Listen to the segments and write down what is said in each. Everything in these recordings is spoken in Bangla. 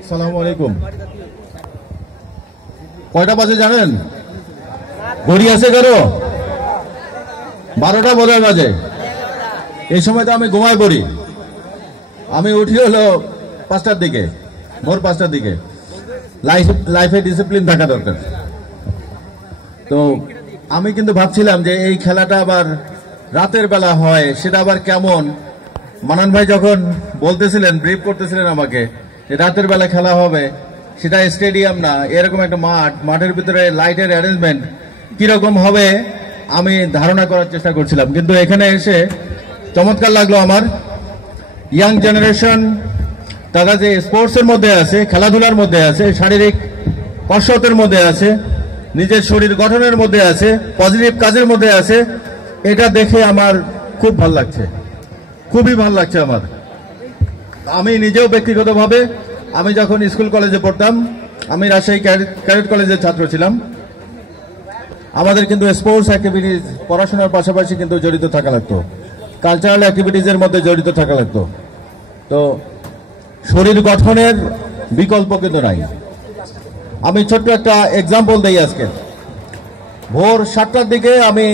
আসসালামু আলাইকুম। কয়টা বাজে জানেন? ঘড়ি আছে কারো? 12টা বোধহয় বাজে। এই সময় তো আমি ঘুমায় পড়ি। আমি উঠি হলো 5টার দিকে, ভোর 5টার দিকে। লাইফে ডিসিপ্লিন থাকা দরকার। তো আমি কিন্তু ভাবছিলাম যে এই খেলাটা আবার রাতের বেলা হয়, সেটা আবার কেমন। মানান ভাই যখন বলতেছিলেন, ব্রিফ করতেছিলেন আমাকে যে রাতের বেলা খেলা হবে, সেটা স্টেডিয়াম না, এরকম একটা মাঠের ভিতরে লাইটের অ্যারেঞ্জমেন্ট কিরকম হবে আমি ধারণা করার চেষ্টা করছিলাম। কিন্তু এখানে এসে চমৎকার লাগলো আমার। ইয়াং জেনারেশন তারা যে স্পোর্টসের মধ্যে আছে, খেলাধুলার মধ্যে আছে, শারীরিক কসরতের মধ্যে আছে, নিজের শরীর গঠনের মধ্যে আছে, পজিটিভ কাজের মধ্যে আছে, এটা দেখে আমার খুব ভালো লাগছে, খুবই ভালো লাগছে আমার। আমি নিজেও ব্যক্তিগতভাবে আমি যখন স্কুল কলেজে পড়তাম, আমি রাজশাহী ক্যাডেট কলেজের ছাত্র ছিলাম। আমাদের কিন্তু স্পোর্টস অ্যাক্টিভিটিজ পড়াশোনার পাশাপাশি কিন্তু জড়িত থাকা লাগতো, কালচারাল অ্যাক্টিভিটিজের মধ্যে জড়িত থাকা লাগতো। তো শরীর গঠনের বিকল্প কিন্তু নাই। আমি ছোট্ট একটা এক্সাম্পল দিই আজকে। ভোর 7টার দিকে আমি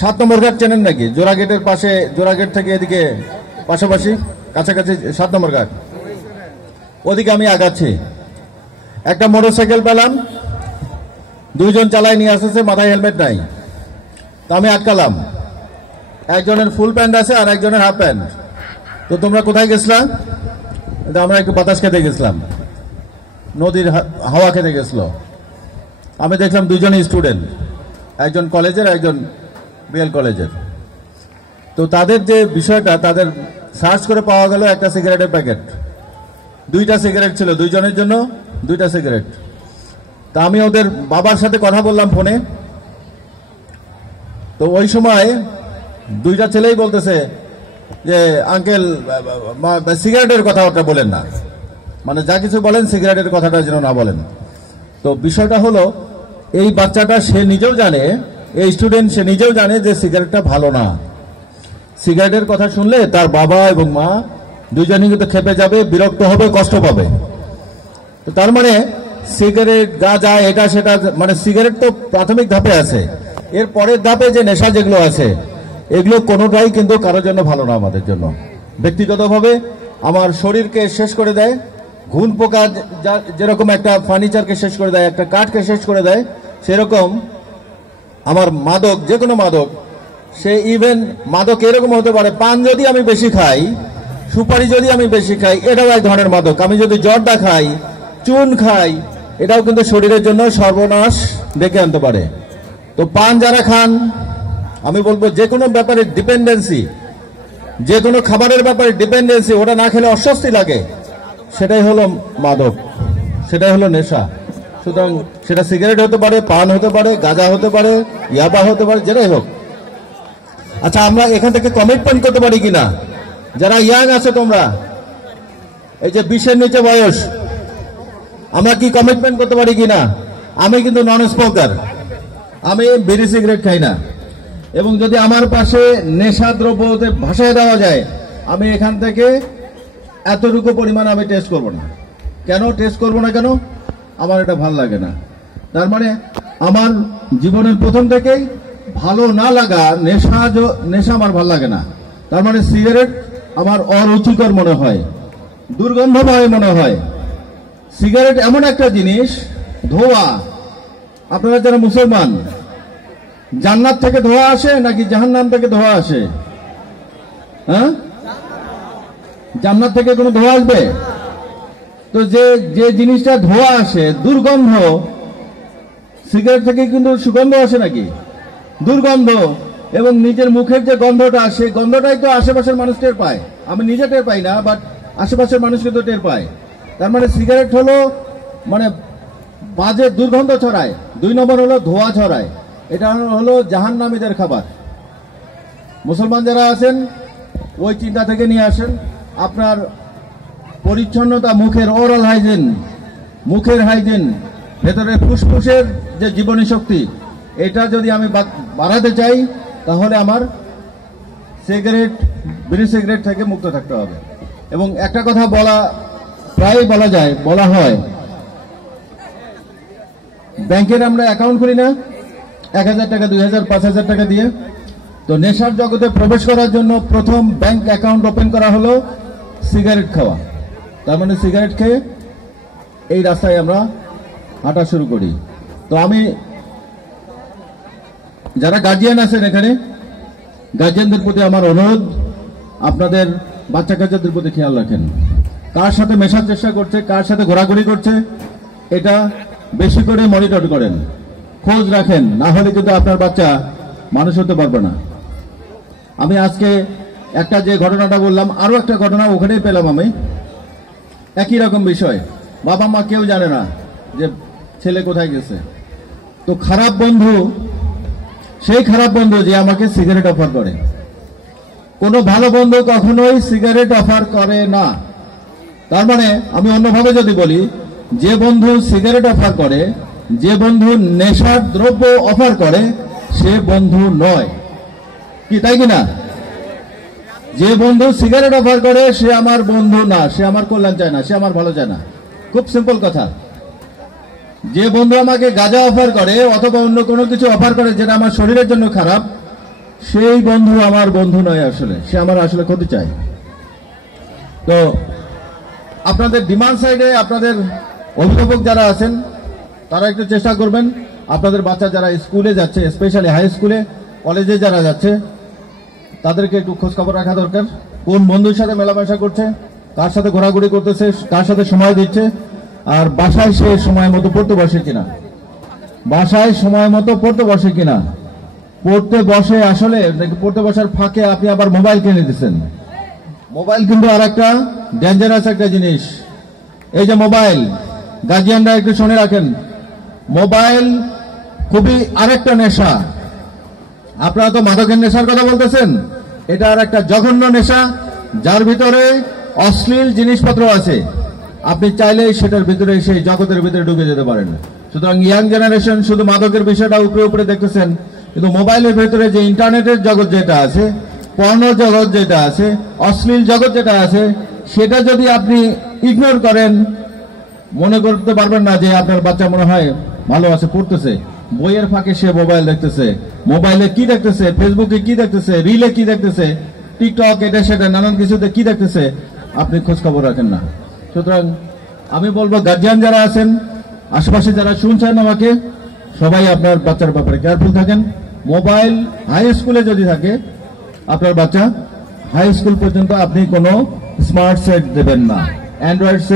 7 নম্বর ঘাট চেনেন নাকি? জোড়াগেটের পাশে, জোড়াগেট থেকে এদিকে পাশাপাশি কাছাকাছি 7 নম্বর ঘাট, ওদিকে আমি আগাচ্ছি। একটা মোটরসাইকেল পেলাম, 2 জন চালায় নিয়ে আসতেছে, মাথায় হেলমেট নাই। তা আমি আটকালাম। একজনের ফুল প্যান্ট আছে আর একজনের হাফ প্যান্ট। তো তোমরা কোথায় গেছিলাম? আমরা একটু বাতাস খেতে গেছিলাম, নদীর হাওয়া খেতে গেছিল। আমি দেখলাম 2 জনই স্টুডেন্ট, একজন কলেজের একজন বিএল কলেজের। তো তাদের যে বিষয়টা, তাদের সার্চ করে পাওয়া গেল একটা সিগারেটের প্যাকেট। 2টা সিগারেট ছিল, 2 জনের জন্য 2টা সিগারেট। তা আমি ওদের বাবার সাথে কথা বললাম ফোনে। তো ওই সময় 2টা ছেলেই বলতেছে যে আঙ্কেল সিগারেটের কথা ওটা বলেন না, মানে যা কিছু বলেন সিগারেটের কথাটা যেন না বলেন। তো বিষয়টা হলো, এই বাচ্চাটা সে নিজেও জানে, এই স্টুডেন্ট সে নিজেও জানে যে সিগারেটটা ভালো না। সিগারেটের কথা শুনলে তার বাবা এবং মা 2 জনই কিন্তু খেপে যাবে, বিরক্ত হবে, কষ্ট পাবে। তো তার মানে সিগারেট, গাঁজা, এটা সেটা, মানে সিগারেট তো প্রাথমিক ধাপে আছে, এর পরের ধাপে যে নেশা যেগুলো আছে, এগুলো কোনোটাই কিন্তু কারোর জন্য ভালো না। আমাদের জন্য ব্যক্তিগতভাবে আমার শরীরকে শেষ করে দেয়। ঘুন পোকা যেরকম একটা ফার্নিচারকে শেষ করে দেয়, একটা কাঠকে শেষ করে দেয়, সেরকম আমার মাদক, যে কোনো মাদক, সে ইভেন মাদক এরকম হতে পারে, পান যদি আমি বেশি খাই, সুপারি যদি আমি বেশি খাই, এটাও এক ধরনের মাদক। আমি যদি জর্দা খাই, চুন খাই, এটাও কিন্তু শরীরের জন্য সর্বনাশ ডেকে আনতে পারে। তো পান যারা খান, আমি বলবো যে কোনো ব্যাপারে ডিপেন্ডেন্সি, যে কোনো খাবারের ব্যাপারে ডিপেন্ডেন্সি, ওটা না খেলে অস্বস্তি লাগে, সেটাই হলো মাদক, সেটাই হলো নেশা। সুতরাং সেটা সিগারেট হতে পারে, পান হতে পারে, গাঁজা হতে পারে, ইয়াবা হতে পারে, যেটাই হোক। আচ্ছা, আমরা এখান থেকে কমিটমেন্ট করতে পারি কিনা? যারা ইয়াং আছে তোমরা, এই যে 20-এর নিচে বয়স, আমরা কি কমিটমেন্ট করতে পারি কিনা? আমি কিন্তু নন স্মোকার, আমি বিড়ি সিগারেট খাই না। এবং যদি আমার পাশে নেশা দ্রব্যতে ভাসায় দেওয়া যায়, আমি এখান থেকে এতটুকু পরিমাণ আমি টেস্ট করব না। কেন টেস্ট করব না? কেন? আমার এটা ভাল লাগে না। তার মানে আমার জীবনের প্রথম থেকেই ভালো না লাগা, নেশা আমার ভাল লাগে না। তার মানে সিগারেট আমার অরুচিকর মনে হয়, দুর্গন্ধময় মনে হয়। সিগারেট এমন একটা জিনিস, ধোঁয়া। আপনারা যারা মুসলমান, জান্নাত থেকে ধোঁয়া আসে নাকি জাহান্নাম থেকে ধোঁয়া আসে? হ্যাঁ, জান্নাত থেকে কোনো ধোঁয়া আসবে? তো যে জিনিসটা ধোঁয়া আসে, দুর্গন্ধ, সিগারেট থেকে কিন্তু সুগন্ধ আসে নাকি? দুর্গন্ধ। এবং নিজের মুখের যে গন্ধটা, সেই গন্ধটাই তো আশেপাশের মানুষ টের পায়। আমি নিজে টের পাই না, বাট আশেপাশের মানুষ কিন্তু টের পায়। তার মানে সিগারেট হলো, মানে বাজে দুর্গন্ধ ছড়ায়। 2 নম্বর হলো ধোঁয়া ছড়ায়। এটা হলো জাহান্নামীদের খাবার। মুসলমান যারা আছেন, ওই চিন্তা থেকে নিয়ে আসেন। আপনার পরিচ্ছন্নতা, মুখের ওরাল হাইজিন, মুখের হাইজিন, ভেতরে ফুসফুসের যে জীবনী শক্তি, এটা যদি আমি বাড়াতে চাই, তাহলে আমার সিগারেট, বিড়ি সিগারেট থেকে মুক্ত থাকতে হবে। এবং একটা কথা বলা প্রায় বলা হয় ব্যাংকের আমরা অ্যাকাউন্ট করি না 1000 টাকা 2000 5000 টাকা দিয়ে। তো নেশার জগতে প্রবেশ করার জন্য প্রথম ব্যাংক অ্যাকাউন্ট ওপেন করা হলো সিগারেট খাওয়া। তার মানে সিগারেট খেয়ে এই রাস্তায় আমরা হাঁটা শুরু করি। তো আমি যারা গার্জিয়ান আছেন এখানে, গার্জিয়ানদের প্রতি আমার অনুরোধ, আপনাদের বাচ্চা কাচ্চাদের প্রতি খেয়াল রাখেন। কার সাথে মেশার চেষ্টা করছে, কার সাথে ঘোরাঘুরি করছে, এটা বেশি করে মনিটর করেন, খোঁজ রাখেন, না হলে কিন্তু আপনার বাচ্চা মানুষ হতে পারবে না। আমি আজকে একটা যে ঘটনাটা বললাম, আরো একটা ঘটনা ওখানেই পেলাম আমি, একই রকম বিষয়। বাবা মা কেউ জানে না যে ছেলে কোথায় গেছে। তো খারাপ বন্ধু, সেই খারাপ বন্ধু যে আমাকে সিগারেট অফার করে। কোনো ভালো বন্ধু কখনোই সিগারেট অফার করে না। তার মানে আমি অন্যভাবে যদি বলি, যে বন্ধু সিগারেট অফার করে, যে বন্ধু নেশার দ্রব্য অফার করে, সে বন্ধু নয়। কি তাই কিনা? যে বন্ধু সিগারেট অফার করে সে আমার বন্ধু না, সে আমার কল্যাণ চায় না, সে আমার ভালো চায় না। খুব সিম্পল কথা। যে বন্ধু আমাকে গাঁজা অফার করে অথবা অন্য কোনো কিছু অফার করে যেটা আমার শরীরের জন্য খারাপ, সেই বন্ধু আমার বন্ধু নয়, আসলে সে আমার আসলে ক্ষতি চায়। তো আপনাদের ডিমান্ড সাইডে আপনাদের অভিভাবক যারা আছেন তারা একটু চেষ্টা করবেন, আপনাদের বাচ্চা যারা স্কুলে যাচ্ছে, স্পেশালি হাই স্কুলে কলেজে যারা যাচ্ছে, তাদেরকে একটু খোঁজ খবর রাখা দরকার। কোন বন্ধুর সাথে মেলামেশা করছে, কার সাথে ঘোরাঘুরি করতেছে, কার সাথে সময় দিচ্ছে, আর বাসায় সে সময় মতো পড়তে বসে কিনা, বাসায় সময় মতো পড়তে বসে কিনা। পড়তে বসে আসলে পড়তে বসার ফাঁকে আপনি আবার মোবাইল কিনে দিচ্ছেন। মোবাইল কিন্তু আর একটা ডেঞ্জারাস একটা জিনিস। এই যে মোবাইল, গার্জিয়ানরা একটু শুনে রাখেন, মোবাইল খুবই আরেকটা নেশা। আপনারা তো মাদকের নেশার কথা বলতেছেন, এটা আর একটা জঘন্য নেশা, যার ভিতরে অশ্লীল জিনিসপত্র আছে। আপনি চাইলেই সেটার ভিতরে, সেই জগতের ভিতরে ঢুকে যেতে পারেন। সুতরাং ইয়াং জেনারেশন শুধু মাদকের বিষয়টা উপরে উপরে দেখতেছেন, কিন্তু মোবাইলের ভিতরে যে ইন্টারনেটের জগৎ যেটা আছে, পর্ন জগৎ যেটা আছে, অশ্লীল জগৎ যেটা আছে, সেটা যদি আপনি ইগনোর করেন, মনে করতে পারবেন না যে আপনার বাচ্চা মনে হয় ভালো আছে, পড়তেছে। বইয়ের ফাঁকে সে মোবাইল দেখতেছে। মোবাইলে কি দেখতেছে, ফেসবুকে কি দেখতেছে, রিলে কি দেখতেছে, টিকটক এটা সেটা নানান কিছুতে কি দেখতেছে, আপনি খোঁজ খবর রাখেন না। সুতরাং আমি বলবো, গার্জিয়ান যারা আছেন, আশেপাশে যারা শুনছেন আমাকে, সবাই আপনার বাচ্চার ব্যাপারে কেয়ারফুল থাকেন। মোবাইল হাই স্কুলে যদি থাকে আপনার বাচ্চা, হাই স্কুল পর্যন্ত আপনি কোনো স্মার্ট সেট দেবেন না, অ্যান্ড্রয়েড সেট